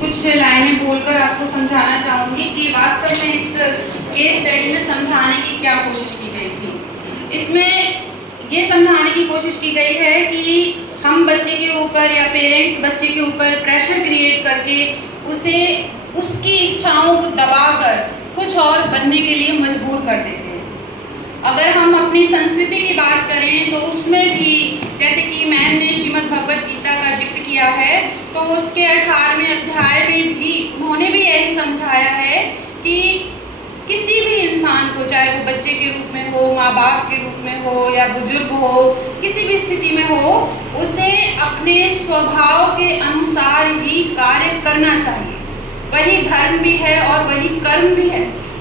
कुछ लाइनें बोलकर आपको समझाना चाहूँगी कि वास्तव में इस केस स्टडी में समझाने की क्या कोशिश की गई थी। इसमें ये समझाने की कोशिश की गई है कि हम बच्चे के ऊपर या पेरेंट्स बच्चे के ऊपर प्रेशर क्रिएट करके उसे उसकी इच्छाओं को दबाकर कुछ और बनने के लिए मजबूर कर देते हैं। अगर हम अपनी संस्कृति की बात करें तो उसमें भी जैसे कि मैम ने श्रीमद् भगवत गीता का जिक्र किया है, तो उसके 18वें अध्याय में भी उन्होंने भी यही समझाया है कि किसी भी इंसान को, चाहे वो बच्चे के रूप में हो, माँ बाप के रूप में हो या बुजुर्ग हो, किसी भी स्थिति में हो, उसे अपने स्वभाव के अनुसार ही कार्य करना चाहिए। वही धर्म भी है और वही कर्म भी है,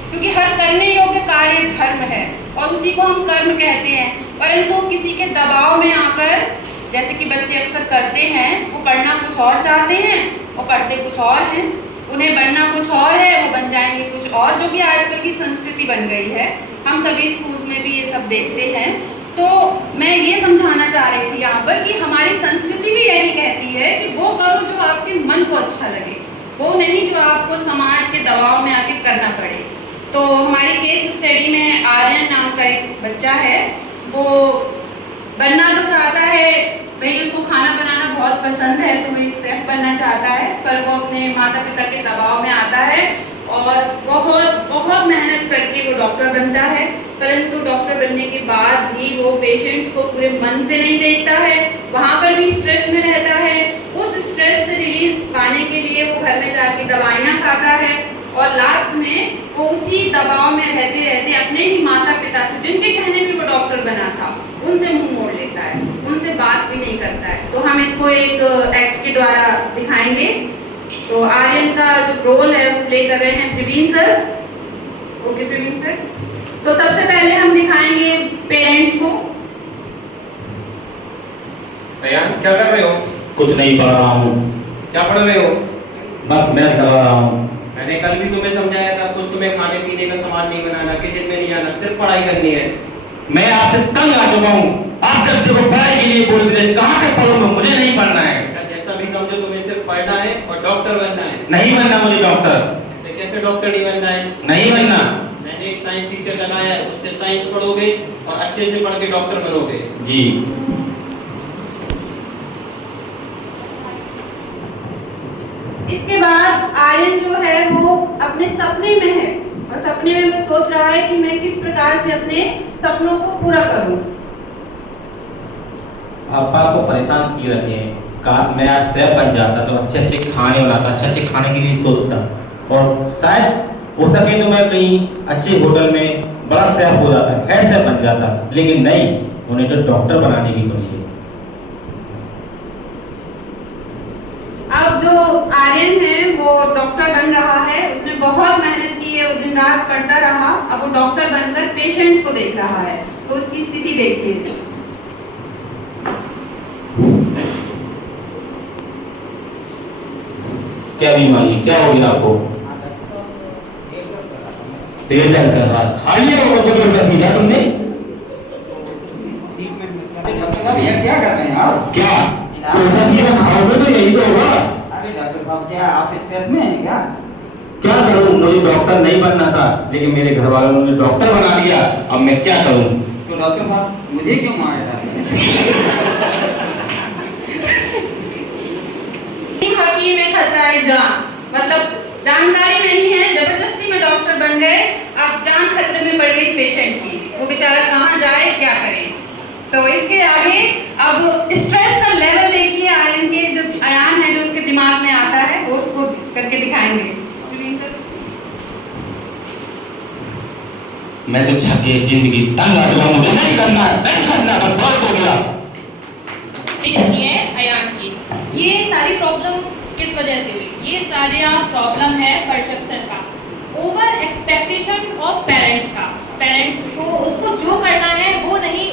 क्योंकि हर करने योग्य कार्य धर्म है और उसी को हम कर्म कहते हैं। परंतु किसी के दबाव में आकर, जैसे कि बच्चे अक्सर करते हैं, वो पढ़ना कुछ और चाहते हैं और पढ़ते कुछ और हैं, उन्हें बनना कुछ और है, वो बन जाएंगे कुछ और, जो कि आजकल की संस्कृति बन गई है। हम सभी स्कूल्स में भी ये सब देखते हैं। तो मैं ये समझाना चाह रही थी यहाँ पर कि हमारी संस्कृति भी यही कहती है कि वो करो जो आपके मन को अच्छा लगे, वो नहीं जो आपको समाज के दबाव में आके करना पड़े। तो हमारी केस स्टडी में आर्यन नाम का एक बच्चा है, वो बनना तो चाहता है, भाई उसको खाना बनाना बहुत पसंद है, तो वो एक शेफ बनना चाहता है, पर वो अपने माता पिता के दबाव में आता है और बहुत बहुत मेहनत करके वो डॉक्टर बनता है। परंतु डॉक्टर बनने के बाद भी वो पेशेंट्स को पूरे मन से नहीं देखता है, वहाँ पर भी स्ट्रेस में रहता है। उस स्ट्रेस से रिलीज पाने के लिए वो घर में जाके दवाइयाँ खाता है और लास्ट में वो उसी दबाव में रहते रहते अपने ही माता पिता से, जिनके कहने पे वो डॉक्टर बना था, उनसे मुंह मोड़ लेता है, उनसे बात भी नहीं करता है। तो हम इसको एक एक्ट के द्वारा दिखाएंगे। तो आर्यन का जो रोल है वो प्ले कर रहे हैं Praveen sir. Okay Praveen sir, तो सबसे पहले हम दिखाएंगे पेरेंट्स को। अयान क्या कर रहे हो? कुछ नहीं पढ़ रहा हूँ। क्या पढ़ रहे हो? बस मैथ करवा रहा हूँ। मैंने कल भी तुम्हें समझाया था, कुछ तुम्हें खाने पीने का सामान नहीं बनाना, किचन में नहीं जाना, सिर्फ पढ़ाई करनी है। मैं आपसे तंग आ चुका हूँ। आप जब देखो पढ़ाई के लिए बोलते हैं, कहाँ से पढ़ूंगा? मुझे नहीं पढ़ना है। जैसा भी समझो, तुम्हें सिर्फ पढ़ना है और डॉक्टर बनना है। नहीं बनना मुझे डॉक्टर। ऐसे कैसे डॉक्टर नहीं बनना है? नहीं बनना। मैंने एक साइंस टीचर लगाया है, उससे साइंस पढ़ोगे और अच्छे से पढ़ के डॉक्टर बनोगे। जी। इसके बाद आर्यन जो है वो अपने सपने में है और सपने में वो सोच रहा है कि मैं किस प्रकार से अपने सपनों को पूरा करूं। पापा को परेशान किए रखे हैं। काश मैं आज शेफ बन जाता तो अच्छे अच्छे खाने बनाता, अच्छे अच्छे खाने के लिए सोचता, और शायद हो सके तो मैं कहीं अच्छे होटल में बड़ा शेफ हो जाता, हेड शेफ बन जाता। लेकिन नहीं, उन्हें तो डॉक्टर बनाने की पड़ी है। अब जो आर्यन है वो डॉक्टर बन रहा है, उसने बहुत मेहनत की है, वो दिन रात पढ़ता रहा, अब वो डॉक्टर बनकर पेशेंट्स को देख रहा है। तो उसकी स्थिति देखिए। क्या बीमारी, क्या हो गया आपको? पेट दर्द कर रहा है। खा लिया होगा तो डॉक्टर मिला तुमने? भैया क्या कर रहे हैं आप? क्या खाओगे तो यही तो होगा। अरे डॉक्टर साहब, क्या आप स्ट्रेस में हैं क्या? क्या करूं? मुझे डॉक्टर नहीं बनना था, लेकिन मेरे घर वालों ने डॉक्टर बना दिया। अब मैं क्या करूं? तो डॉक्टर साहब मुझे क्यों मार डाले? हकीम में खतरा है जान, मतलब जानकारी नहीं है, जबरदस्ती में डॉक्टर बन गए, अब जान खतरे में पड़ गई पेशेंट की। वो बेचारा कहाँ जाए, क्या करे? तो इसके आगे अब स्ट्रेस का लेवल देखिए आर्यन के, जो अयान है जो उसके दिमाग में आता है वो उसको करके दिखाएंगे। मैं तो छके जिंदगी तंग आ चुका, मुझे नहीं करना है, नहीं करना, बस बहुत हो गया। देखिए अयान की ये सारी प्रॉब्लम किस वजह से हुई? ये सारा प्रॉब्लम है परसेप्शन का, ओवर एक्सपेक्टेशन ऑफ पेरेंट्स का। पेरेंट्स को उसको जो करना है वो नहीं,